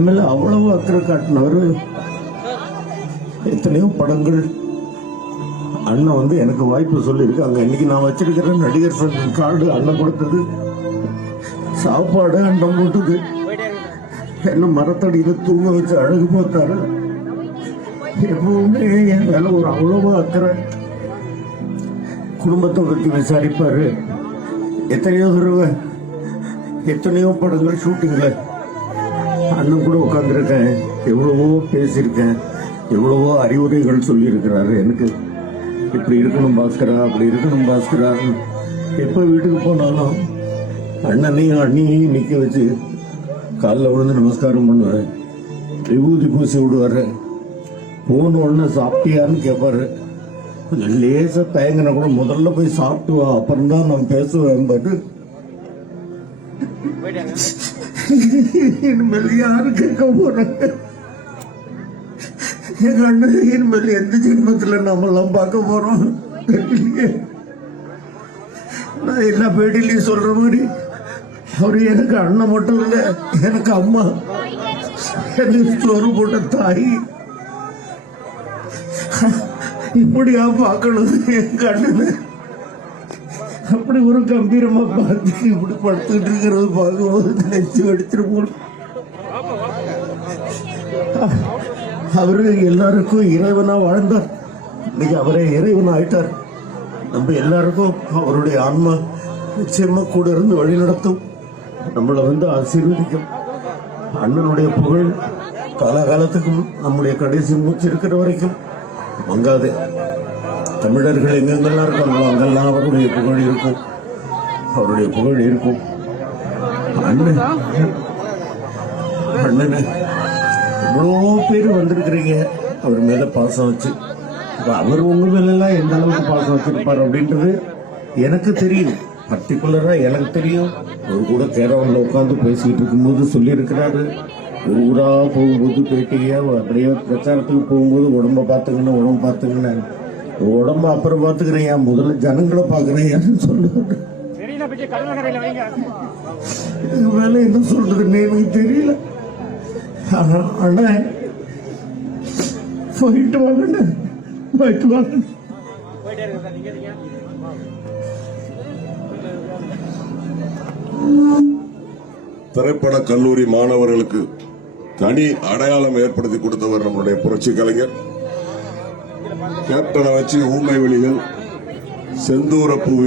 என் மேல அவ்வளவு அக்கறை காட்டினவர். எத்தனையோ படங்கள் அண்ணன் வந்து எனக்கு வாய்ப்பு சொல்லியிருக்காங்க. இன்னைக்கு நான் வச்சிருக்கிற நடிகர் சங்க கார்டு அண்ணன் கொடுத்தது, சாப்பாடு அண்ணன் போட்டது, என்ன மரத்தடியில தூங்க வச்சு அழகு பார்த்தாரு. எப்பவுமே என் மேல ஒரு அவ்வளவு அக்கறை. குடும்பத்தை பற்றி விசாரிப்பாரு. எத்தனையோ தடவை எத்தனையோ படங்கள் ஷூட்டிங்ல அண்ணன் கூட உட்காந்துருக்கேன். எவ்வளவோ பேசியிருக்கேன், எவ்வளவோ அறிவுரைகள் சொல்லியிருக்கிறாரு எனக்கு. இப்படி இருக்கணும் பாஸ்கரா, அப்படி இருக்கணும் பாஸ்கரா. எப்ப வீட்டுக்கு போனாலும் அண்ணனையும் அண்ணியையும் நிக்க வச்சு காலில் விழுந்து நமஸ்காரம் பண்ணுவாரு, விபூதி பூசி விடுவாரு. போன உடனே சாப்பிட்டியான்னு கேட்பாரு. கொஞ்சம் லேசா தயங்கின கூட முதல்ல போய் சாப்பிட்டு வா, அப்புறம் தான் நான் பேசுவேன். பட்டு இனிமேல் யாரு கேட்க போறாங்க? எங்க அண்ணன் இனிமேல் எந்த ஜென்மத்துல நம்ம எல்லாம் பார்க்க போறோம்? நான் எல்லா பேட்டிலையும் சொல்ற மாதிரி அவரு எனக்கு அண்ணன் மட்டும் இல்ல, எனக்கு அம்மா, எனக்கு சோறு போட்ட தாய். இப்படியா பார்க்கணும் எங்க அண்ணன்? அப்படி ஒரு கம்பீரமா பார்த்து இப்படி படுத்துக்கிட்டு இருக்கிறது பார்க்கும்போது நெச்சு அடிச்சிட்டு போகணும். அவரு எல்லாருக்கும் இறைவனா வாழ்ந்தார். இன்னைக்கு அவரே இறைவன் ஆயிட்டார். நம்ம எல்லாருக்கும் அவருடைய ஆன்மா நிச்சயமா கூட இருந்து வழி நடத்தும், நம்மளை வந்து ஆசீர்வதிக்கும். அண்ணனுடைய புகழ் காலகாலத்துக்கும் நம்முடைய கடைசி மூச்சு இருக்கிற வரைக்கும் மங்காது. தமிழர்கள் எங்கெங்கெல்லாம் இருக்காங்களோ அங்கெல்லாம் அவருடைய புகழ் இருக்கும், அவருடைய புகழ் இருக்கும். அண்ணன் அண்ணனு இவ்வளோ பேர் வந்திருக்கிறீங்க அவர் மேல பாசம் வச்சு. அவர் உங்க மேல எல்லாம் எந்த அளவுக்கு பாசம் வச்சிருப்பார் அப்படின்றது எனக்கு தெரியும், பர்டிகுலரா எனக்கு தெரியும். அவர் கூட கேரவன்ல உட்காந்து பேசிட்டு இருக்கும்போது சொல்லி இருக்கிறாரு, ஊரா போகும்போது பேட்டியா அப்படியே பிரச்சாரத்துக்கு போகும்போது உடம்ப பாத்துக்கணும், உடம்பு பாத்துக்கணும், உடம்ப அப்புறம் பாத்துக்கிறேன், முதல்ல ஜனங்களை பாக்குறேன் சொல்லுவாரு. மேல என்ன சொல்றதுன்னு எனக்கு தெரியல. அண்ணா போயிட்டு வாங்க, போயிட்டு வாங்க. திரைப்பட கல்லூரி மாணவர்களுக்கு தனி அடையாளம் ஏற்படுத்தி கொடுத்தவர் நம்முடைய புரட்சி கலைஞர். கேப்டனை வச்சு ஊமை வெளிகள், செந்தூர பூ